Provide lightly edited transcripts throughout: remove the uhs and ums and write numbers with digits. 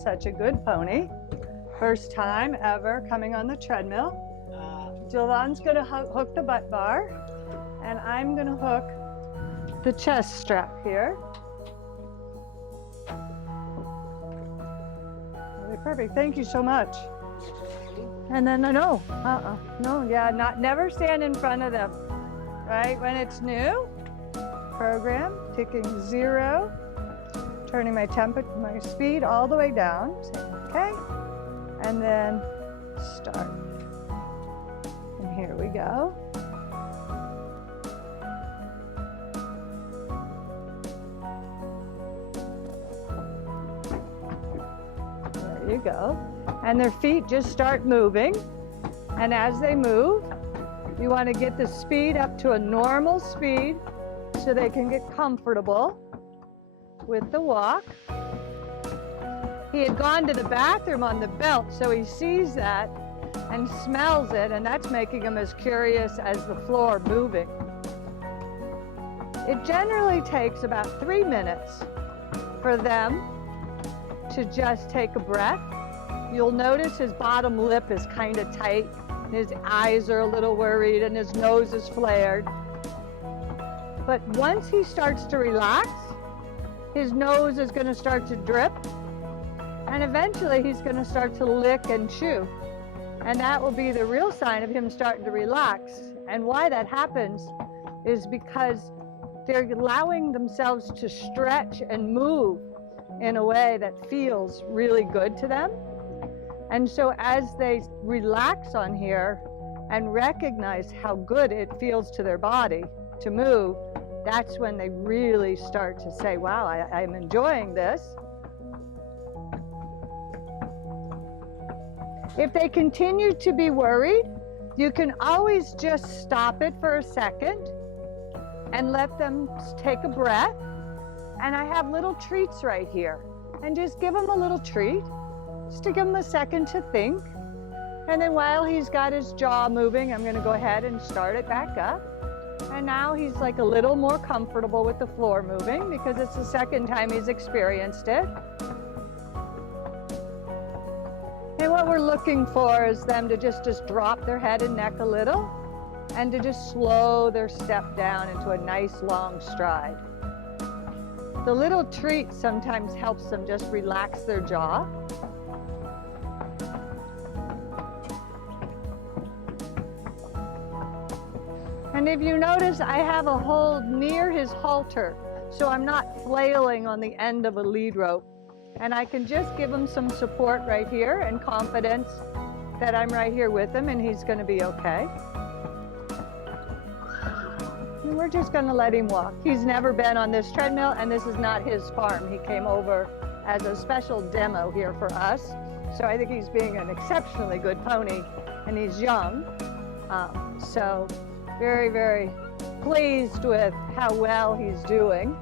such a good pony. First time ever coming on the treadmill. Jolan's gonna hook the butt bar, and I'm gonna hook the chest strap here. Really perfect, thank you so much. And then, no, never stand in front of them, right? When it's new, program, ticking 0, turning my speed all the way down, okay, and then start. And here we go. There you go. And their feet just start moving. And as they move, you want to get the speed up to a normal speed so they can get comfortable with the walk. He had gone to the bathroom on the belt, so he sees that and smells it, and that's making him as curious as the floor moving. It generally takes about 3 minutes for them to just take a breath. You'll notice his bottom lip is kind of tight, his eyes are a little worried, and his nose is flared. But once he starts to relax, his nose is going to start to drip, and eventually he's going to start to lick and chew. And that will be the real sign of him starting to relax. And why that happens is because they're allowing themselves to stretch and move in a way that feels really good to them. And so as they relax on here and recognize how good it feels to their body to move, that's when they really start to say, wow, I'm enjoying this. If they continue to be worried, you can always just stop it for a second and let them take a breath. And I have little treats right here. And just give them a little treat, just to give him a second to think. And then while he's got his jaw moving, I'm gonna go ahead and start it back up. And now he's like a little more comfortable with the floor moving because it's the second time he's experienced it. And what we're looking for is them to just drop their head and neck a little and to just slow their step down into a nice long stride. The little treat sometimes helps them just relax their jaw. And if you notice, I have a hold near his halter, so I'm not flailing on the end of a lead rope. And I can just give him some support right here and confidence that I'm right here with him and he's gonna be okay. And we're just gonna let him walk. He's never been on this treadmill, and this is not his farm. He came over as a special demo here for us. So I think he's being an exceptionally good pony, and he's young. So very, very pleased with how well he's doing.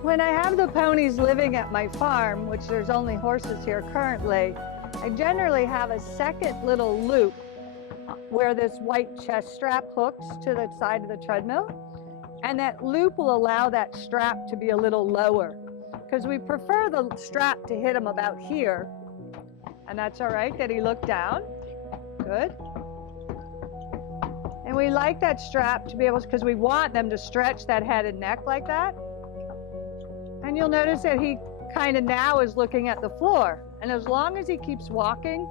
When I have the ponies living at my farm, which there's only horses here currently, I generally have a second little loop where this white chest strap hooks to the side of the treadmill. And that loop will allow that strap to be a little lower because we prefer the strap to hit him about here. And that's all right that he looked down. Good. And we like that strap to be able to, because we want them to stretch that head and neck like that. And you'll notice that he kind of now is looking at the floor. And as long as he keeps walking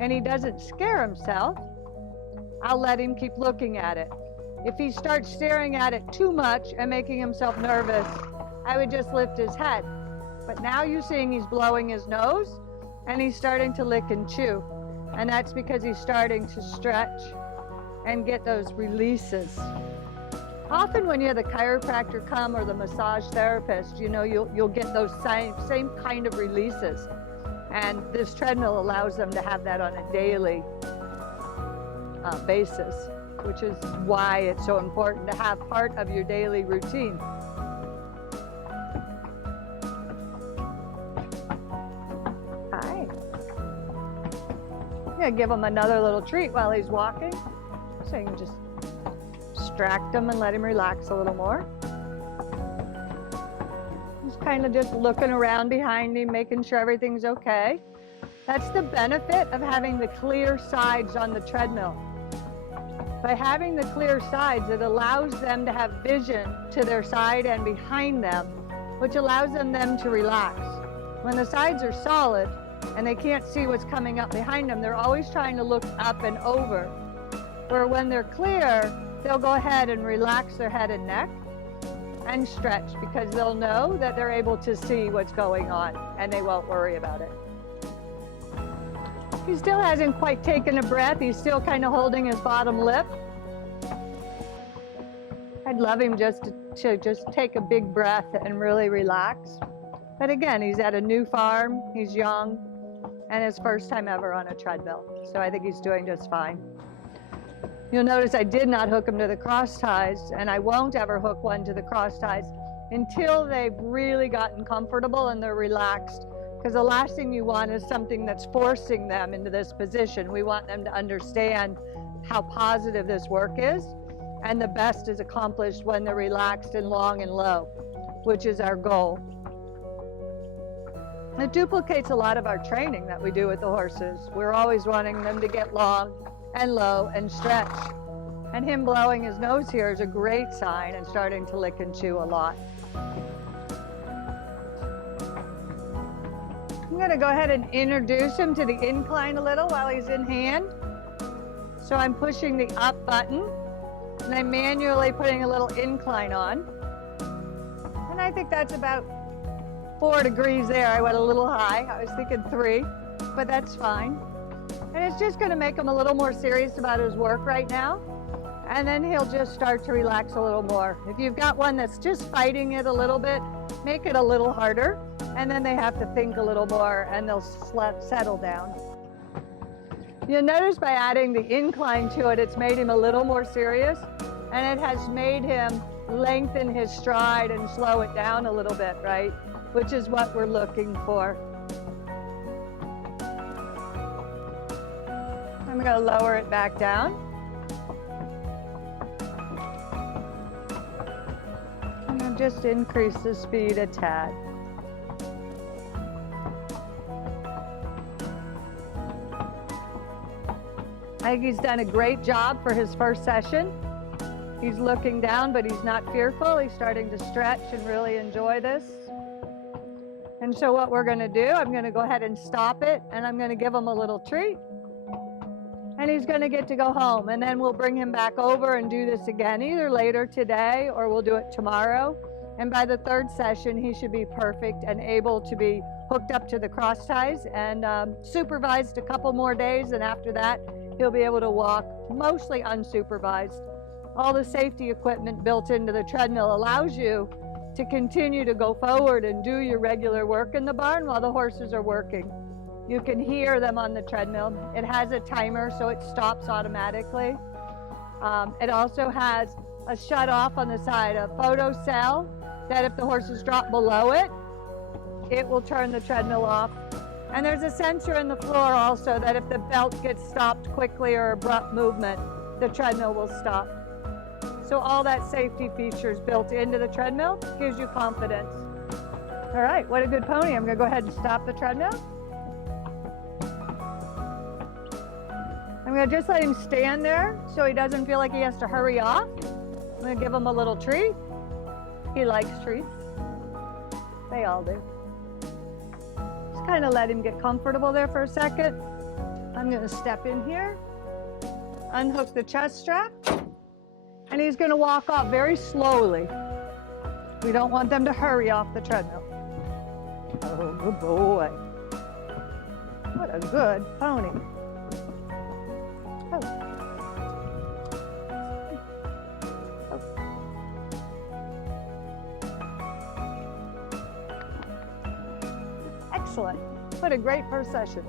and he doesn't scare himself, I'll let him keep looking at it. If he starts staring at it too much and making himself nervous, I would just lift his head. But now you're seeing he's blowing his nose and he's starting to lick and chew. And that's because he's starting to stretch and get those releases. Often when you have the chiropractor come or the massage therapist, you know, you'll get those same kind of releases. And this treadmill allows them to have that on a daily basis, which is why it's so important to have part of your daily routine. Hi. Yeah, give him another little treat while he's walking. So you can just distract him and let him relax a little more. Just kind of just looking around behind him, making sure everything's okay. That's the benefit of having the clear sides on the treadmill. By having the clear sides, it allows them to have vision to their side and behind them, which allows them to relax. When the sides are solid and they can't see what's coming up behind them, they're always trying to look up and over. Where when they're clear, they'll go ahead and relax their head and neck and stretch, because they'll know that they're able to see what's going on and they won't worry about it. He still hasn't quite taken a breath. He's still kind of holding his bottom lip. I'd love him just to take a big breath and really relax. But again, he's at a new farm, he's young, and his first time ever on a treadmill. So I think he's doing just fine. You'll notice I did not hook him to the cross ties, and I won't ever hook one to the cross ties until they've really gotten comfortable and they're relaxed. Because the last thing you want is something that's forcing them into this position. We want them to understand how positive this work is, and the best is accomplished when they're relaxed and long and low, which is our goal. It duplicates a lot of our training that we do with the horses. We're always wanting them to get long and low and stretch. And him blowing his nose here is a great sign and starting to lick and chew a lot. I'm going to go ahead and introduce him to the incline a little while he's in hand. So I'm pushing the up button and I'm manually putting a little incline on. And I think that's about 4 degrees there. I went a little high. I was thinking 3, but that's fine. And it's just going to make him a little more serious about his work right now. And then he'll just start to relax a little more. If you've got one that's just fighting it a little bit, make it a little harder. And then they have to think a little more and they'll settle down. You'll notice by adding the incline to it, it's made him a little more serious, and it has made him lengthen his stride and slow it down a little bit, right? Which is what we're looking for. I'm going to lower it back down. I'm going to just increase the speed a tad. I think he's done a great job for his first session. He's looking down, but he's not fearful. He's starting to stretch and really enjoy this. And so what we're going to do, I'm going to go ahead and stop it, and I'm going to give him a little treat. And he's going to get to go home. And then we'll bring him back over and do this again, either later today or we'll do it tomorrow. And by the 3rd session, he should be perfect and able to be hooked up to the cross ties and supervised a couple more days. And after that, he'll be able to walk mostly unsupervised. All the safety equipment built into the treadmill allows you to continue to go forward and do your regular work in the barn while the horses are working. You can hear them on the treadmill. It has a timer, so it stops automatically. It also has a shut off on the side, a photo cell, that if the horses drop below it, it will turn the treadmill off. And there's a sensor in the floor also that if the belt gets stopped quickly or abrupt movement, the treadmill will stop. So all that safety features built into the treadmill gives you confidence. All right, what a good pony. I'm going to go ahead and stop the treadmill. I'm going to just let him stand there so he doesn't feel like he has to hurry off. I'm going to give him a little treat. He likes treats. They all do. Just kind of let him get comfortable there for a second. I'm going to step in here, unhook the chest strap, and he's going to walk off very slowly. We don't want them to hurry off the treadmill. Oh, good boy. What a good pony. Oh. Oh. Excellent. What a great first session.